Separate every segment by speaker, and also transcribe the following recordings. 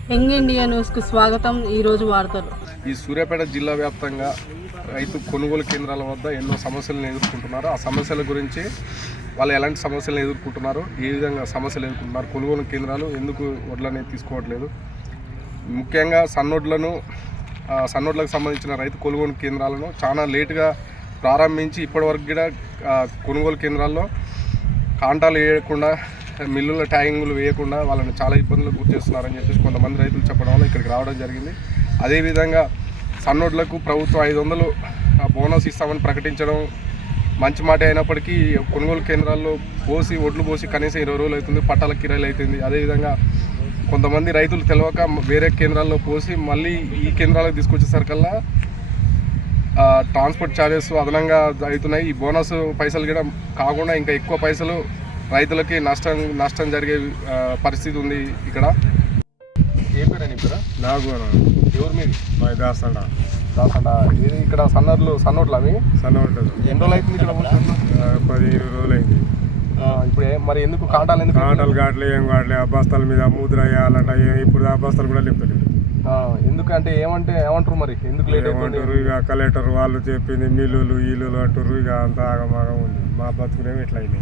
Speaker 1: Young India న్యూస్కు స్వాగతం. ఈరోజు వార్తలు.
Speaker 2: ఈ సూర్యాపేట జిల్లా వ్యాప్తంగా రైతు కొనుగోలు కేంద్రాల వద్ద ఎన్నో సమస్యలను ఎదుర్కొంటున్నారు. ఆ సమస్యల గురించి వాళ్ళు ఎలాంటి సమస్యలను ఎదుర్కొంటున్నారు, ఏ విధంగా సమస్యలు ఎదుర్కొంటున్నారు, కొనుగోలు కేంద్రాలు ఎందుకు వడ్లని తీసుకోవట్లేదు, ముఖ్యంగా సన్నోడ్లకు సంబంధించిన రైతు కొనుగోలు కేంద్రాలను చాలా లేటుగా ప్రారంభించి ఇప్పటివరకు కూడా కొనుగోలు కేంద్రాల్లో కాంటాలు వేయకుండా, మిల్లుల ట్యాగింగ్లు వేయకుండా వాళ్ళని చాలా ఇబ్బందులకు గురి చేస్తున్నారని చెప్పేసి కొంతమంది రైతులు చెప్పడం వల్ల ఇక్కడికి రావడం జరిగింది. అదేవిధంగా సన్నోడ్లకు ప్రభుత్వం 500 బోనస్ ఇస్తామని ప్రకటించడం మంచి మాట అయినప్పటికీ కొనుగోలు కేంద్రాల్లో ఒడ్లు పోసి కనీసం 20 రోజులు అవుతుంది, పట్టాల కిరాయిలు అవుతుంది. అదేవిధంగా కొంతమంది రైతులు తెలియక వేరే కేంద్రాల్లో పోసి మళ్ళీ ఈ కేంద్రాలకు తీసుకొచ్చేసరికల్లా ట్రాన్స్పోర్ట్ ఛార్జెస్ అదనంగా అవుతున్నాయి. ఈ బోనస్ పైసలు కూడా కాకుండా ఇంకా ఎక్కువ పైసలు రైతులకి నష్టం జరిగే పరిస్థితి ఉంది. ఇక్కడ ఏ పేరు అని పేరా?
Speaker 3: నాకు
Speaker 2: ఎవరు మీది?
Speaker 3: దాసండా
Speaker 2: ఇది ఇక్కడ సన్నోడ్లు అవి
Speaker 3: సన్నోడ్లు
Speaker 2: ఎన్ని రోజులు అవుతుంది ఇక్కడ?
Speaker 3: 10-20 రోజులు అయింది.
Speaker 2: ఇప్పుడు మరి ఎందుకు కాంటాలు
Speaker 3: కావట్లే ఏం కావట్లే. ఆ బస్తాల మీద ముద్ర వేయాలంట. ఇప్పుడు ఆ బస్తాలు కూడా లేపుతలేదు.
Speaker 2: ఎందుకంటే ఏమంటారు మరి ఎందుకు లేట్
Speaker 3: ఏమంటారు? ఇక కలెక్టర్ వాళ్ళు చెప్పింది మిల్లులు అంటారు. ఇక అంత ఆగమాగం ఉంది. మా బతుకునేవి ఇట్లా అయినాయి.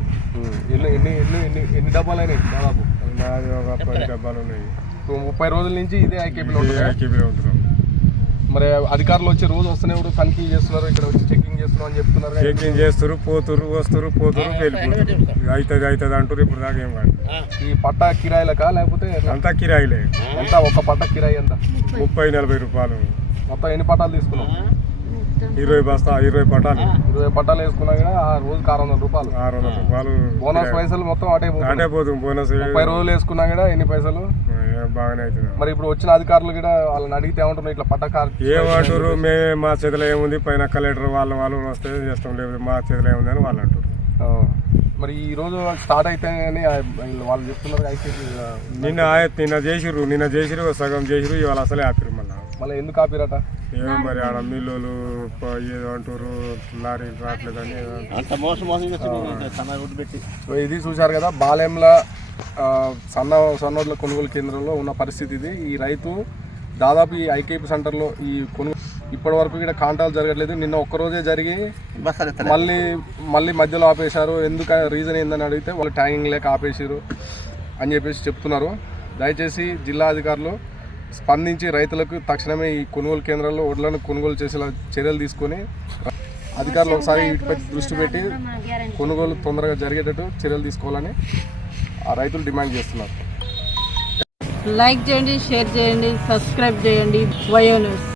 Speaker 2: ఎన్ని డబ్బాలు అయినాయి? దాదాపు
Speaker 3: నాది ఒక 10 డబ్బాలు ఉన్నాయి.
Speaker 2: 30 రోజుల నుంచి ఇదే ఐకేపీలో
Speaker 3: ఉంటున్నాం.
Speaker 2: మరి అధికారులు వచ్చి రోజు వస్తూనే తనిఖీ చేస్తున్నారు, ఇక్కడ వచ్చి చెకింగ్ చేస్తున్నారు అని చెప్తున్నారు.
Speaker 3: చెకింగ్ చేస్తారు, వస్తారు వెళ్ళిపోతారు. అవుతుంది అంటారు. ఇప్పుడు దాకా ఏం కాదు.
Speaker 2: ఈ పట్టా కిరాయిలకా లేకపోతే
Speaker 3: అంతా కిరాయిలే.
Speaker 2: ఎంత ఒక పట్టా కిరాయి ఎంత?
Speaker 3: 30-40 రూపాయలు.
Speaker 2: మొత్తం ఎన్ని పట్టాలు తీసుకున్నాం?
Speaker 3: 20 పట్టాలు.
Speaker 2: 20 పట్టాలు వేసుకున్నా కూడా ఆ రోజుకి 600 రూపాయలు.
Speaker 3: 600 రూపాయలు
Speaker 2: బోనస్ పైసలు మొత్తం
Speaker 3: అటే పోతుంది. బోనస్
Speaker 2: 30 రోజులు వేసుకున్నా కూడా ఎన్ని పైసలు?
Speaker 3: బాగానే అవుతుంది.
Speaker 2: మరి ఇప్పుడు వచ్చిన అధికారులు కూడా వాళ్ళని అడిగితే ఏమంటున్నారు? ఇట్లా పట్టకారు
Speaker 3: ఏమంటారు? మేమే మా చేతిలో ఏముంది, పైన కలెక్టర్ వాళ్ళు వస్తే చేస్తాం, లేదు మా చేతిలో ఏముంది అని వాళ్ళు అంటారు.
Speaker 2: మరి ఈ రోజు స్టార్ట్ అయితే వాళ్ళు చెప్తున్నారు.
Speaker 3: నిన్న చేసిరు సగం చేసిరు. ఇవాళ అసలే ఆపిరు.
Speaker 2: మళ్ళీ ఎందుకు ఆపిరట?
Speaker 3: ఏమో మరి ఆడ మిల్లులు ఏదో అంటారు, లారీ రావట్లేదని.
Speaker 2: ఇది చూశారు కదా, బాలెంల సన్నోడ్ల కొనుగోలు కేంద్రంలో ఉన్న పరిస్థితి ఇది. ఈ రైతు దాదాపు ఈ ఐకేపీ సెంటర్లో ఈ ఇప్పటి వరకు ఇక్కడ కాంటాలు జరగట్లేదు. నిన్న ఒక్కరోజే జరిగి మళ్ళీ మధ్యలో ఆపేశారు. ఎందుకు రీజన్ ఏందని అడిగితే వాళ్ళు ట్యాంగింగ్ లేక ఆపేసారు అని చెప్పేసి చెప్తున్నారు. దయచేసి జిల్లా అధికారులు స్పందించి రైతులకు తక్షణమే ఈ కొనుగోలు కేంద్రాల్లో వడ్లను కొనుగోలు చేసేలా చర్యలు తీసుకొని అధికారులు ఒకసారి వీటిపై దృష్టి పెట్టి కొనుగోలు తొందరగా జరిగేటట్టు చర్యలు తీసుకోవాలని ఆ రైతులు డిమాండ్ చేస్తున్నారు.
Speaker 1: లైక్ చేయండి, షేర్ చేయండి, సబ్స్క్రైబ్ చేయండి. వయో న్యూస్.